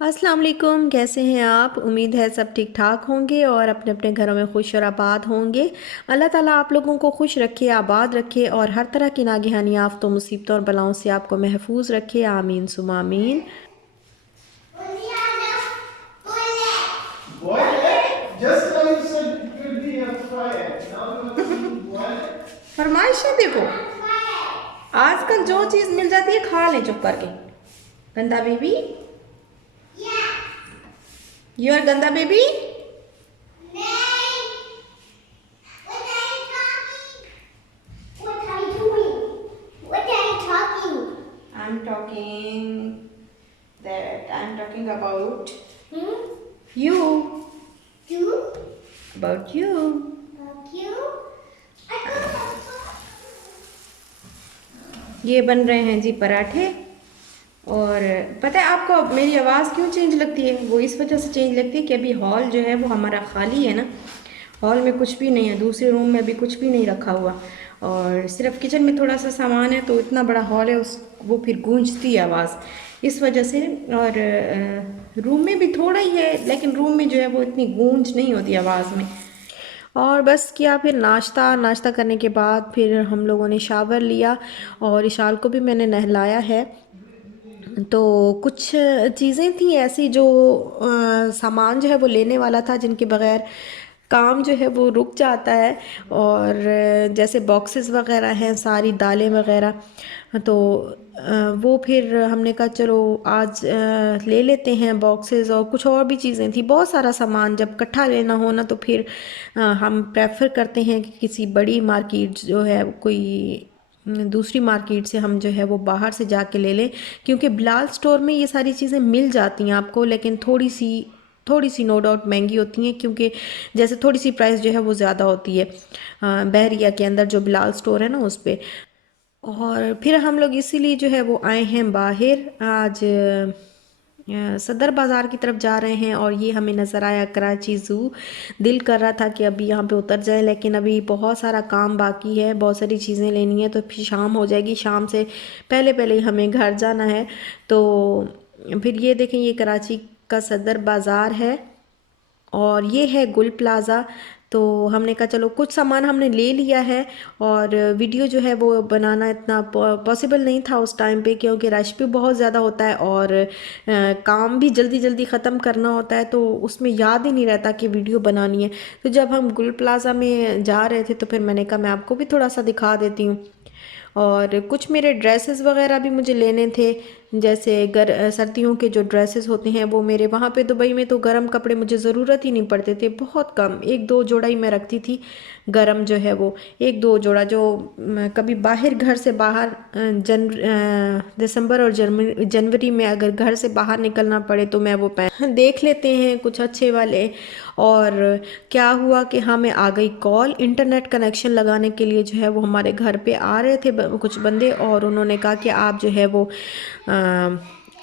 अस्सलाम वालेकुम, कैसे हैं आप? उम्मीद है सब ठीक ठाक होंगे और अपने अपने घरों में खुश और आबाद होंगे। अल्लाह ताला आप लोगों को खुश रखे, आबाद रखे और हर तरह की नागहानी आफतों, मुसीबतों और बलाओं से आपको महफूज रखे। आमीन सुमा आमीन। फरमाइशें देखो, आजकल जो चीज़ मिल जाती है खा लें चुप करके। गंदा बेबी, यू आर गंदा baby. I'm talking that I'm talking about you. You? About you. About you? ये बन रहे हैं जी पराठे। और पता है आपको मेरी आवाज़ क्यों चेंज लगती है? वो इस वजह से चेंज लगती है कि अभी हॉल जो है वो हमारा खाली है ना। हॉल में कुछ भी नहीं है, दूसरे रूम में भी कुछ भी नहीं रखा हुआ और सिर्फ किचन में थोड़ा सा सामान है, तो इतना बड़ा हॉल है उस वो फिर गूंजती है आवाज़ इस वजह से। और रूम में भी थोड़ा ही है, लेकिन रूम में जो है वो इतनी गूंज नहीं होती आवाज़ में। और बस किया, फिर नाश्ता नाश्ता करने के बाद फिर हम लोगों ने शावर लिया और इशाल को भी मैंने नहलाया है। तो कुछ चीज़ें थी ऐसी जो सामान जो है वो लेने वाला था, जिनके बगैर काम जो है वो रुक जाता है। और जैसे बॉक्सेस वगैरह हैं, सारी दालें वगैरह, तो वो फिर हमने कहा चलो आज ले लेते हैं बॉक्सेस। और कुछ और भी चीज़ें थी, बहुत सारा सामान जब इकट्ठा लेना हो ना तो फिर हम प्रेफर करते हैं कि किसी बड़ी मार्केट जो है कोई दूसरी मार्केट से हम जो है वो बाहर से जाके ले लें, क्योंकि बिलाल स्टोर में ये सारी चीज़ें मिल जाती हैं आपको, लेकिन थोड़ी सी नो डाउट महंगी होती हैं, क्योंकि जैसे थोड़ी सी प्राइस जो है वो ज़्यादा होती है बहरिया के अंदर जो बिलाल स्टोर है ना उस पे। और फिर हम लोग इसीलिए जो है वो आए हैं बाहर आज, सदर बाज़ार की तरफ जा रहे हैं। और ये हमें नज़र आया कराची ज़ू। दिल कर रहा था कि अभी यहाँ पे उतर जाए, लेकिन अभी बहुत सारा काम बाकी है, बहुत सारी चीज़ें लेनी है, तो फिर शाम हो जाएगी। शाम से पहले पहले ही हमें घर जाना है। तो फिर ये देखें, ये कराची का सदर बाज़ार है और ये है गुल प्लाज़ा। तो हमने कहा चलो कुछ सामान हमने ले लिया है। और वीडियो जो है वो बनाना इतना पॉसिबल नहीं था उस टाइम पे, क्योंकि रश भी बहुत ज़्यादा होता है और काम भी जल्दी जल्दी ख़त्म करना होता है, तो उसमें याद ही नहीं रहता कि वीडियो बनानी है। तो जब हम गुल प्लाज़ा में जा रहे थे तो फिर मैंने कहा मैं आपको भी थोड़ा सा दिखा देती हूँ। और कुछ मेरे ड्रेसेस वगैरह भी मुझे लेने थे, जैसे सर्दियों के जो ड्रेसेस होते हैं वो मेरे वहाँ पे दुबई में तो गर्म कपड़े मुझे ज़रूरत ही नहीं पड़ते थे, बहुत कम, एक दो जोड़ा ही मैं रखती थी गरम जो है वो, एक दो जोड़ा जो कभी बाहर घर से बाहर दिसंबर और जनवरी में अगर घर से बाहर निकलना पड़े तो मैं वो पहन देख लेते हैं कुछ अच्छे वाले। और क्या हुआ कि हमें आ गई कॉल इंटरनेट कनेक्शन लगाने के लिए, जो है वो हमारे घर पे आ रहे थे कुछ बंदे, और उन्होंने कहा कि आप जो है वो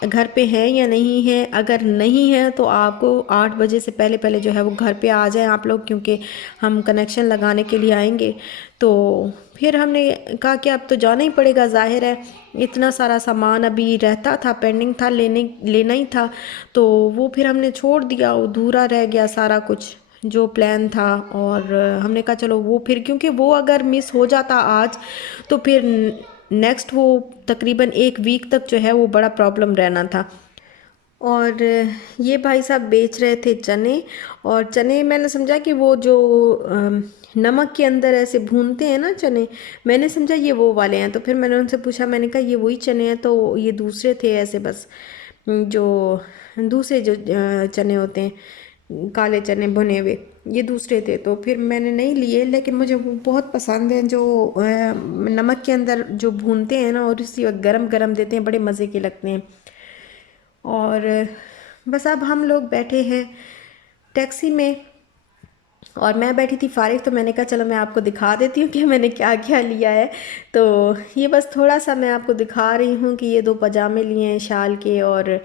घर पे हैं या नहीं हैं। अगर नहीं है तो आपको 8 बजे से पहले पहले जो है वो घर पे आ जाएं आप लोग, क्योंकि हम कनेक्शन लगाने के लिए आएंगे। तो फिर हमने कहा कि अब तो जाना ही पड़ेगा, जाहिर है इतना सारा सामान अभी रहता था, पेंडिंग था, लेना ही था। तो वो फिर हमने छोड़ दिया, अधूरा रह गया सारा कुछ जो प्लान था। और हमने कहा चलो वो फिर, क्योंकि वो अगर मिस हो जाता आज तो फिर नेक्स्ट वो तकरीबन एक वीक तक जो है वो बड़ा प्रॉब्लम रहना था। और ये भाई साहब बेच रहे थे चने। और चने मैंने समझा कि वो जो नमक के अंदर ऐसे भूनते हैं ना चने, मैंने समझा ये वो वाले हैं। तो फिर मैंने उनसे पूछा, मैंने कहा ये वही चने हैं? तो ये दूसरे थे ऐसे बस, जो दूसरे जो चने होते हैं काले चने भुने हुए, ये दूसरे थे। तो फिर मैंने नहीं लिए, लेकिन मुझे वो बहुत पसंद है जो नमक के अंदर जो भूनते हैं ना और इसी वक्त गरम गरम देते हैं, बड़े मज़े के लगते हैं। और बस अब हम लोग बैठे हैं टैक्सी में और मैं बैठी थी फारिग, तो मैंने कहा चलो मैं आपको दिखा देती हूँ कि मैंने क्या क्या लिया है। तो ये बस थोड़ा सा मैं आपको दिखा रही हूँ कि ये दो पजामे लिए हैं शाल के, और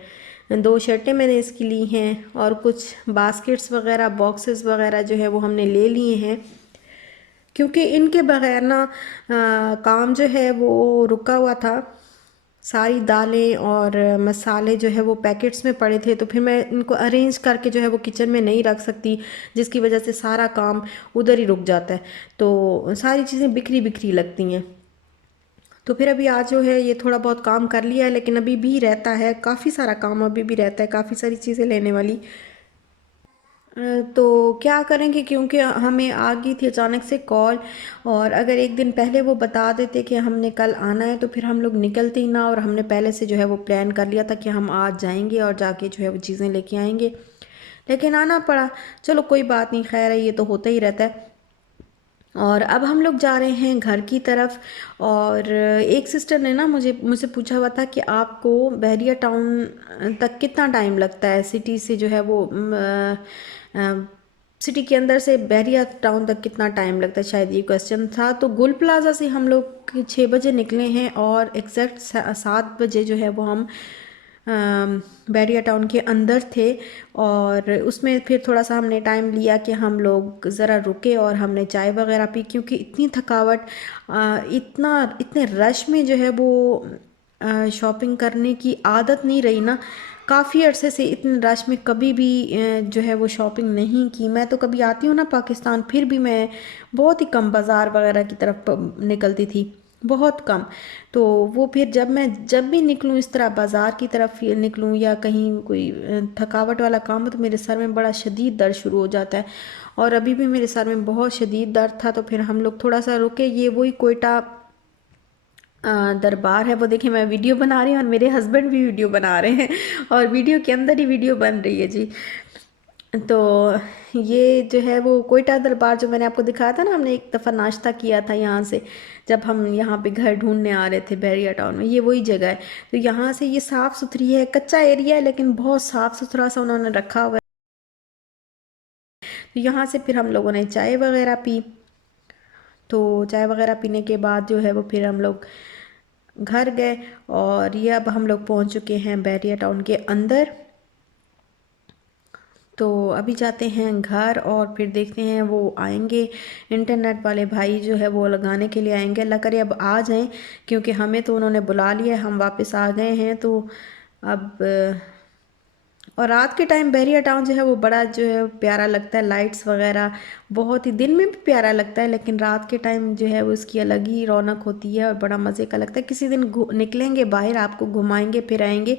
दो शर्टें मैंने इसकी ली हैं, और कुछ बास्केट्स वगैरह बॉक्सेस वगैरह जो है वो हमने ले लिए हैं, क्योंकि इनके बगैर ना काम जो है वो रुका हुआ था। सारी दालें और मसाले जो है वो पैकेट्स में पड़े थे, तो फिर मैं इनको अरेंज करके जो है वो किचन में नहीं रख सकती, जिसकी वजह से सारा काम उधर ही रुक जाता है, तो सारी चीज़ें बिखरी बिखरी लगती हैं। तो फिर अभी आज जो है ये थोड़ा बहुत काम कर लिया है, लेकिन अभी भी रहता है, काफ़ी सारा काम अभी भी रहता है, काफ़ी सारी चीज़ें लेने वाली। तो क्या करेंगे, क्योंकि हमें आ गई थी अचानक से कॉल, और अगर एक दिन पहले वो बता देते कि हमने कल आना है, तो फिर हम लोग निकलते ही ना, और हमने पहले से जो है वो प्लान कर लिया था कि हम आज जाएंगे और जाके जो है वो चीज़ें लेके आएंगे, लेकिन आना पड़ा। चलो कोई बात नहीं, खैर है, ये तो होता ही रहता है। और अब हम लोग जा रहे हैं घर की तरफ। और एक सिस्टर ने ना मुझसे पूछा हुआ था कि आपको बहरिया टाउन तक कितना टाइम लगता है, सिटी से जो है वो सिटी के अंदर से बहरिया टाउन तक कितना टाइम लगता है, शायद ये क्वेश्चन था। तो गुल प्लाजा से हम लोग 6 बजे निकले हैं, और एग्जैक्ट 7 बजे जो है वो हम बैरिया टाउन के अंदर थे। और उसमें फिर थोड़ा सा हमने टाइम लिया कि हम लोग ज़रा रुके और हमने चाय वगैरह पी, क्योंकि इतनी थकावट, इतने रश में जो है वो शॉपिंग करने की आदत नहीं रही ना। काफ़ी अरसे से इतने रश में कभी भी जो है वो शॉपिंग नहीं की। मैं तो कभी आती हूँ ना पाकिस्तान, फिर भी मैं बहुत ही कम बाज़ार वगैरह की तरफ निकलती थी, बहुत कम। तो वो फिर जब भी निकलूँ इस तरह बाज़ार की तरफ निकलूँ, या कहीं कोई थकावट वाला काम हो, तो मेरे सर में बड़ा शदीद दर्द शुरू हो जाता है। और अभी भी मेरे सर में बहुत शदीद दर्द था, तो फिर हम लोग थोड़ा सा रुके। ये वही कोयटा दरबार है, वो देखिए मैं वीडियो बना रही हूँ और मेरे हस्बैंड भी वीडियो बना रहे हैं, और वीडियो के अंदर ही वीडियो बन रही है जी। तो ये जो है वो कोयटा दरबार जो मैंने आपको दिखाया था ना, हमने एक दफ़ा नाश्ता किया था यहाँ से, जब हम यहाँ पे घर ढूंढने आ रहे थे बहरिया टाउन में, ये वही जगह है। तो यहाँ से ये साफ़ सुथरी है, कच्चा एरिया है, लेकिन बहुत साफ़ सुथरा सा उन्होंने रखा हुआ है। तो यहाँ से फिर हम लोगों ने चाय वगैरह पी। तो चाय वगैरह पीने के बाद जो है वो फिर हम लोग घर गए, और ये अब हम लोग पहुँच चुके हैं बहरिया टाउन के अंदर। तो अभी जाते हैं घर, और फिर देखते हैं वो आएंगे, इंटरनेट वाले भाई जो है वो लगाने के लिए आएंगे। अल्लाह करे अब आ जाएं, क्योंकि हमें तो उन्होंने बुला लिया है, हम वापस आ गए हैं। तो अब और रात के टाइम बहरिया टाउन जो है वो बड़ा जो है प्यारा लगता है, लाइट्स वगैरह बहुत ही, दिन में भी प्यारा लगता है, लेकिन रात के टाइम जो है वो इसकी अलग ही रौनक होती है और बड़ा मज़े का लगता है। किसी दिन निकलेंगे बाहर, आपको घुमाएंगे फिराएंगे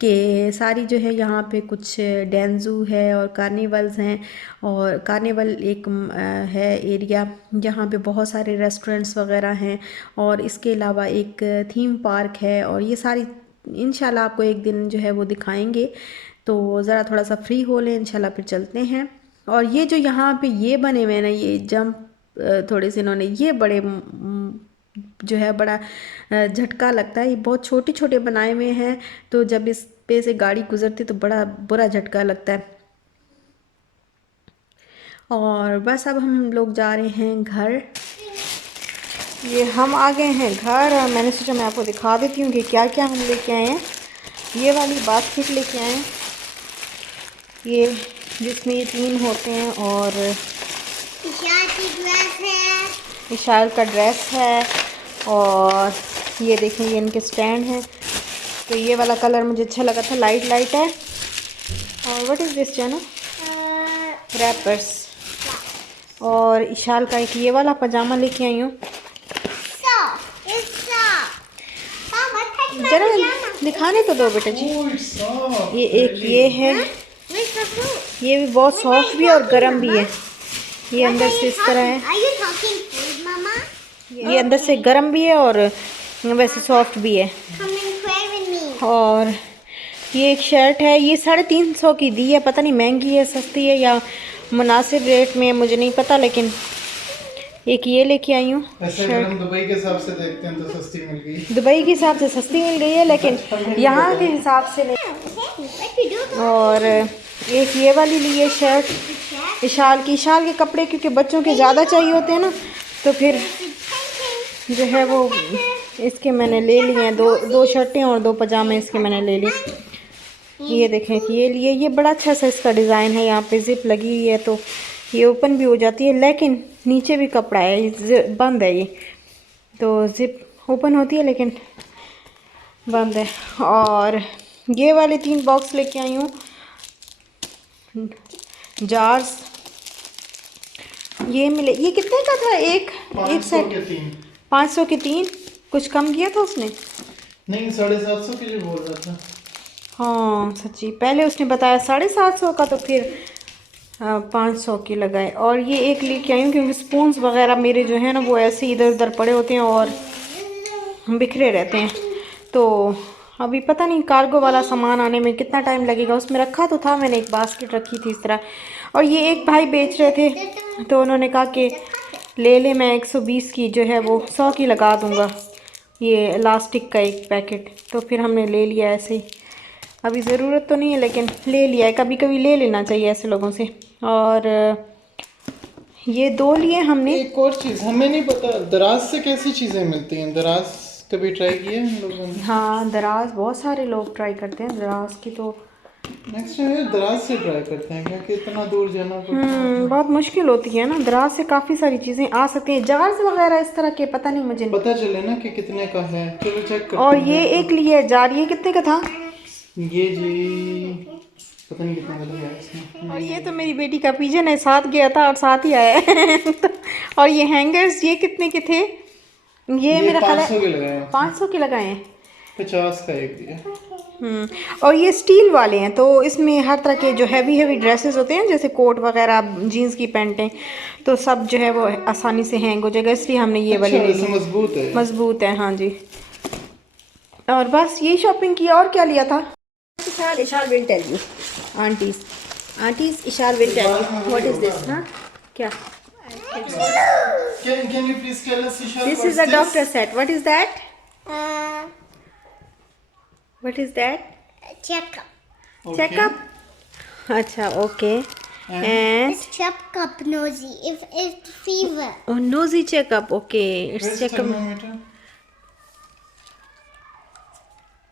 कि सारी जो है यहाँ पे कुछ डेंजू है और कार्निवल्स हैं। और कार्निवल एक है एरिया जहाँ पे बहुत सारे रेस्टोरेंट्स वगैरह हैं, और इसके अलावा एक थीम पार्क है, और ये सारी इंशाल्लाह आपको एक दिन जो है वो दिखाएंगे। तो ज़रा थोड़ा सा फ्री हो लें, इंशाल्लाह फिर चलते हैं। और ये जो यहाँ पे ये बने हुए हैं ना, ये जंप थोड़े से इन्होंने ये बड़े जो है बड़ा झटका लगता है, ये बहुत छोटे छोटे बनाए हुए हैं, तो जब इस पे से गाड़ी गुजरती तो बड़ा बुरा झटका लगता है। और बस अब हम लोग जा रहे हैं घर। ये हम आ गए हैं घर, और मैंने सोचा मैं आपको दिखा देती हूँ कि क्या क्या हम लेके आए हैं। ये वाली बास्केट लेके आए हैं, ये जिसमें ये 3 होते हैं, और इशार की ड्रेस है, इशार का ड्रेस है, और ये देखें ये इनके स्टैंड हैं। तो ये वाला कलर मुझे अच्छा लगा था, लाइट लाइट है। और व्हाट इज़ दिस जाना, रैपर्स। और इशाल का एक ये वाला पजामा लेके आई हूँ। जरा दिखाने तो दो बेटा जी। ये एक ये है, ये भी बहुत सॉफ्ट भी है और गर्म भी है। ये अंदर से इस तरह है, ये अंदर से गर्म भी है और वैसे सॉफ्ट भी है। और ये एक शर्ट है, ये 350 की दी है, पता नहीं महंगी है सस्ती है या मुनासिब रेट में है, मुझे नहीं पता, लेकिन एक ये लेके आई हूँ शर्ट। दुबई के हिसाब से देखते हैं तो सस्ती मिल गई, दुबई के हिसाब से सस्ती मिल गई है, लेकिन यहाँ के हिसाब से नहीं। और एक ये वाली ली है शर्ट, इशाल के कपड़े, क्योंकि बच्चों के ज़्यादा चाहिए होते हैं ना, तो फिर जो है वो इसके मैंने ले लिए हैं, दो शर्टें और 2 पजामे इसके मैंने ले लिए। ये देखें कि ये लिए, ये बड़ा अच्छा सा इसका डिज़ाइन है, यहाँ पे जिप लगी हुई है, तो ये ओपन भी हो जाती है, लेकिन नीचे भी कपड़ा है, बंद है ये, तो जिप ओपन होती है, लेकिन बंद है। और ये वाले 3 बॉक्स लेके आई हूँ जार्स। ये मिले, ये कितने का था एक 500 सेट? के 3। 500 के 3। कुछ कम किया था उसने? नहीं 750 के जो बोल रहा था। हाँ सच्ची, पहले उसने बताया 750 का, तो फिर 500 की लगाए। और ये एक लेके आई हूँ क्योंकि स्पून्स वगैरह मेरे जो है ना वो ऐसे इधर उधर पड़े होते हैं और बिखरे रहते हैं। तो अभी पता नहीं कार्गो वाला सामान आने में कितना टाइम लगेगा। उसमें रखा तो था मैंने, एक बास्केट रखी थी इस तरह। और ये एक भाई बेच रहे थे तो उन्होंने कहा कि ले ले, मैं 120 की जो है वो 100 की लगा दूँगा, ये इलास्टिक का एक पैकेट। तो फिर हमने ले लिया ऐसे ही। अभी ज़रूरत तो नहीं है लेकिन ले लिया है, कभी कभी ले लेना चाहिए ऐसे लोगों से। और ये 2 लिए हमने। एक और चीज़ हमें नहीं पता, दराज से कैसी चीज़ें मिलती हैं। दराज कभी ट्राई किया है हम लोगों ने? हाँ दराज बहुत सारे लोग ट्राई करते हैं दराज की, तो नेक्स्ट टाइम दराज से ट्राई करते हैं क्योंकि इतना दूर जाना पड़ता है। बहुत मुश्किल होती है ना, दराज से काफ़ी सारी चीज़ें आ सकती हैं, जार्स वगैरह इस तरह के, पता नहीं मुझे नहीं। पता चले ना कि कितने का है। चलो चेक करते और हैं। ये एक लिए जार, ये कितने का था? ये जी पता नहीं कितना का लिया इसने। और ये तो मेरी बेटी का पिजन है, साथ गया था और साथ ही आया है। और ये हैंगर्स, ये कितने के थे? ये मेरा ख्याल 500 है के लगाए। 500 के लगाए हैं। 50 का एक दिया। और ये स्टील वाले हैं, तो इसमें हर तरह के जो हैवी हैवी ड्रेसेस होते हैं जैसे कोट वगैरह, जीन्स की पैंटें, तो सब जो है वो आसानी से हैंग हो जाएगा, इसलिए हमने ये वाली ली थी। मजबूत है। मजबूत है, हाँ जी। और बस यही शॉपिंग की। और क्या लिया था? Isha will tell you aunties Isha will tell you what is this. हाँ क्या? Can you please tell us, Isha, this what's is a this? Doctor set. What is that? Uh, what is that? checkup. Okay. Checkup. अच्छा okay. And It's checkup nosy. If it's fever. Nosy checkup. Okay, Where's it's checkup. thermometer?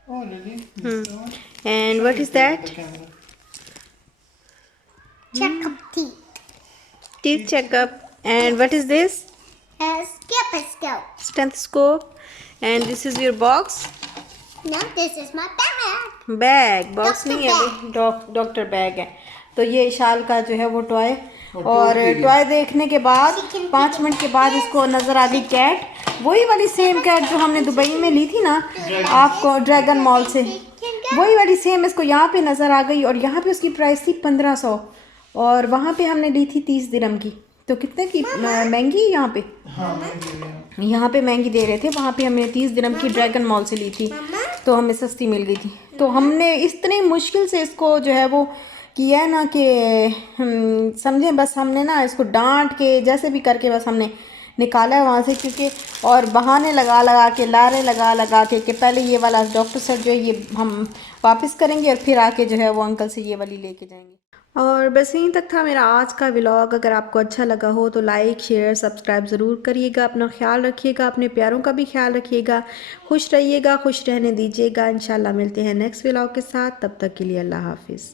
Oh, really? This one? And what is that? The camera. Checkup teeth. Teeth checkup. And what is this? Stethoscope. Stethoscope. And this is your box. No, this is my bag. Bag, box Doctor नहीं है अभी, doctor bag है। तो ये इशाल का जो है वो टॉय। और टॉय टॉय देखने के बाद 5 मिनट के बाद इसको नज़र आ गई कैट, वही वाली सेम कैट जो हमने दुबई में ली थी ना आपको ड्रैगन मॉल से, वही वाली सेम इसको यहाँ पे नज़र आ गई। और यहाँ पे उसकी प्राइस थी 1500 और वहाँ पे हमने ली थी 30 दिरहम की। तो कितने की महंगी है यहाँ पे? हाँ, यहाँ पे महंगी दे रहे थे, वहाँ पे हमने 30 दिरहम की ड्रैगन मॉल से ली थी, तो हमें सस्ती मिल गई थी। तो हमने इतनी मुश्किल से इसको जो है वो किया है ना कि समझें, बस हमने ना इसको डांट के जैसे भी करके बस हमने निकाला है वहाँ से, क्योंकि और बहाने लगा लगा के, लारे लगा लगा के कि पहले ये वाला डॉक्टर सेट जो है ये हम वापस करेंगे और फिर आके जो है वो अंकल से ये वाली लेके जाएंगे। और बस यहीं तक था मेरा आज का व्लॉग। अगर आपको अच्छा लगा हो तो लाइक शेयर सब्सक्राइब ज़रूर करिएगा। अपना ख्याल रखिएगा, अपने प्यारों का भी ख्याल रखिएगा, खुश रहिएगा, खुश रहने दीजिएगा। इंशाल्लाह मिलते हैं नेक्स्ट व्लॉग के साथ, तब तक के लिए अल्लाह हाफिज़।